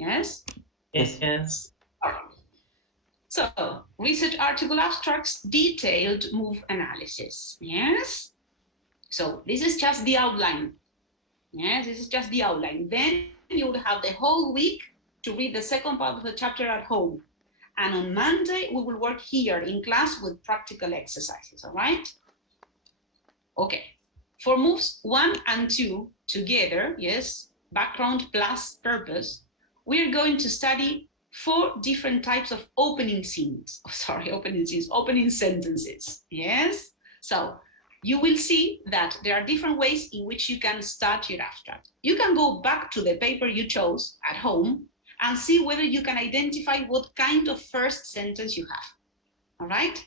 Yes? Yes, yes. All right. So, research article abstracts, detailed move analysis. Yes? So, this is just the outline. Yes, this is just the outline. Then you would have the whole week to read the second part of the chapter at home. And on Monday, we will work here in class with practical exercises, all right? Okay. For moves 1 and 2 together, yes, background plus purpose, we're going to study 4 different types of opening scenes. Oh, sorry, opening sentences. Yes? So you will see that there are different ways in which you can start your abstract. You can go back to the paper you chose at home and see whether you can identify what kind of first sentence you have. All right?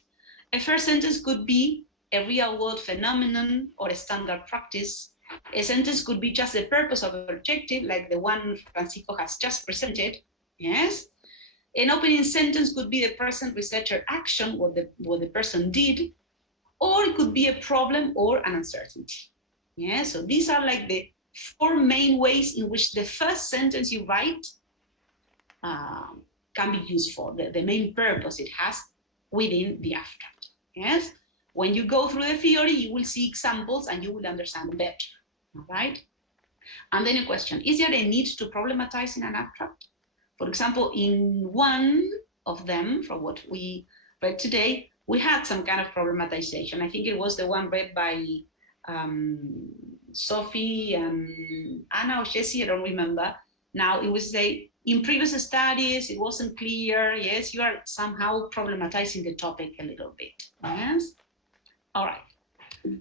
A first sentence could be a real world phenomenon or a standard practice. A sentence could be just the purpose of an objective, like the one Francisco has just presented. Yes? An opening sentence could be the present researcher action, what the person did, or it could be a problem or an uncertainty. Yeah, so these are like the 4 main ways in which the first sentence you write can be used for, the main purpose it has within the abstract. Yes, when you go through the theory, you will see examples and you will understand better. All right. And then a question: is there a need to problematize in an abstract? For example, in one of them, from what we read today, we had some kind of problematization. I think it was the one read by Sophie and Anna or Jessie, I don't remember. Now it was in previous studies, it wasn't clear. Yes, you are somehow problematizing the topic a little bit. Yes. All right.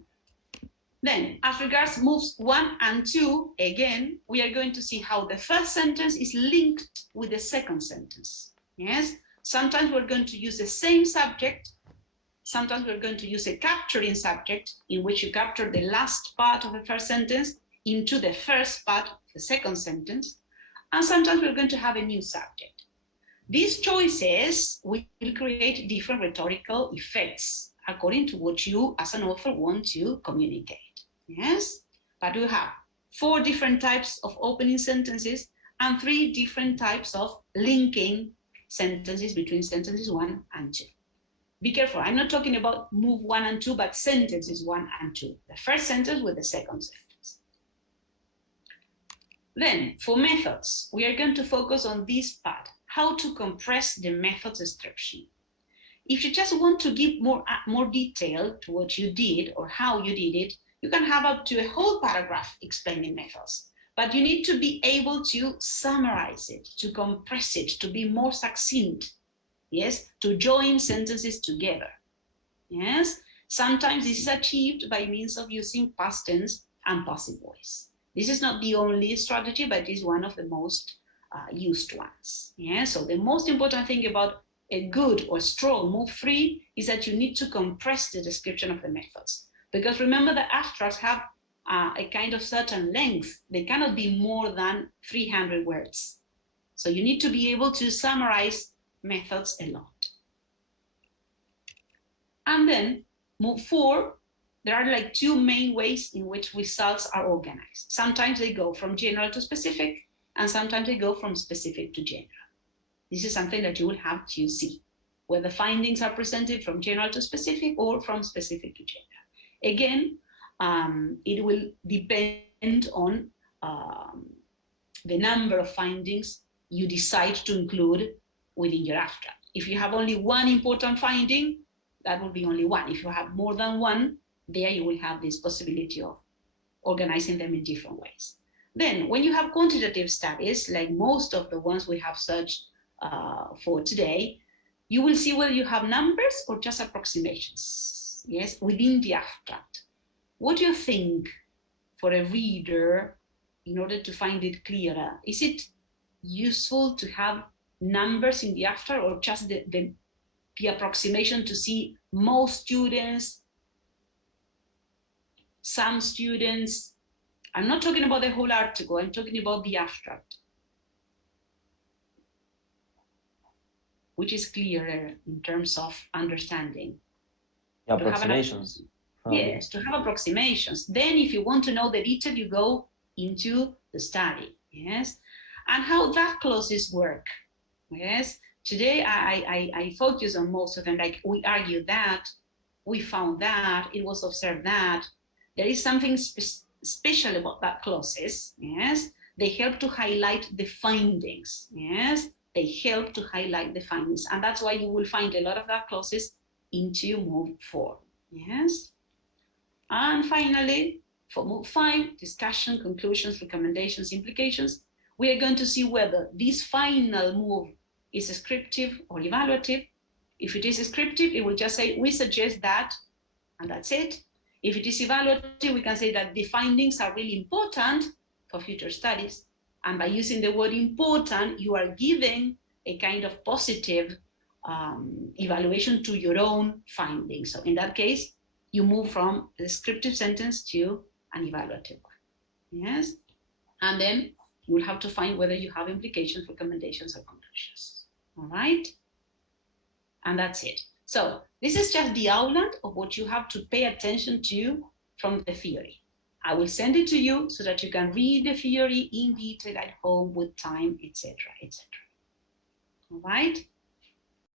Then, as regards moves 1 and 2, again, we are going to see how the first sentence is linked with the second sentence. Yes, sometimes we're going to use the same subject. Sometimes we're going to use a capturing subject in which you capture the last part of the first sentence into the first part of the second sentence. And sometimes we're going to have a new subject. These choices will create different rhetorical effects according to what you as an author want to communicate. Yes, but we have 4 different types of opening sentences and 3 different types of linking sentences between sentences 1 and 2. Be careful, I'm not talking about move 1 and 2, but sentences 1 and 2. The first sentence with the second sentence. Then, for methods, we are going to focus on this part, how to compress the method description. If you just want to give more detail to what you did or how you did it, you can have up to a whole paragraph explaining methods. But you need to be able to summarize it, to compress it, to be more succinct. Yes, to join sentences together. Yes, sometimes this is achieved by means of using past tense and passive voice. This is not the only strategy, but it is one of the most used ones. Yeah, so the most important thing about a good or strong move 3 is that you need to compress the description of the methods. Because remember, the abstracts have a kind of certain length. They cannot be more than 300 words. So you need to be able to summarize methods a lot. And then move 4, there are like 2 main ways in which results are organized. Sometimes they go from general to specific, and sometimes they go from specific to general. This is something that you will have to see, where the findings are presented from general to specific or from specific to general. Again, it will depend on the number of findings you decide to include within your abstract. If you have only one important finding, that will be only one. If you have more than one, there you will have this possibility of organizing them in different ways. Then, when you have quantitative studies, like most of the ones we have searched for today, you will see whether you have numbers or just approximations, yes, within the abstract. What do you think for a reader in order to find it clearer? Is it useful to have numbers in the abstract or just the approximation to see most students, some students? I'm not talking about the whole article, I'm talking about the abstract, which is clearer in terms of understanding. The approximations. Yes, to have approximations. Then if you want to know the detail, you go into the study, yes? and how that clauses work. Yes, today I focus on most of them, like we argue that, we found that, it was observed that. There is something special about that clauses. Yes, they help to highlight the findings. Yes, they help to highlight the findings, and that's why you will find a lot of that clauses into move 4. Yes, and finally, for move 5, discussion, conclusions, recommendations, implications, we are going to see whether this final move is descriptive or evaluative. If it is descriptive, it will just say, we suggest that, and that's it. If it is evaluative, we can say that the findings are really important for future studies. And by using the word important, you are giving a kind of positive evaluation to your own findings. So in that case, you move from a descriptive sentence to an evaluative one. Yes? And then you will have to find whether you have implications, recommendations, or conclusions. All right? And that's it. So this is just the outline of what you have to pay attention to from the theory. I will send it to you so that you can read the theory in detail at home with time, etc., etc. All right?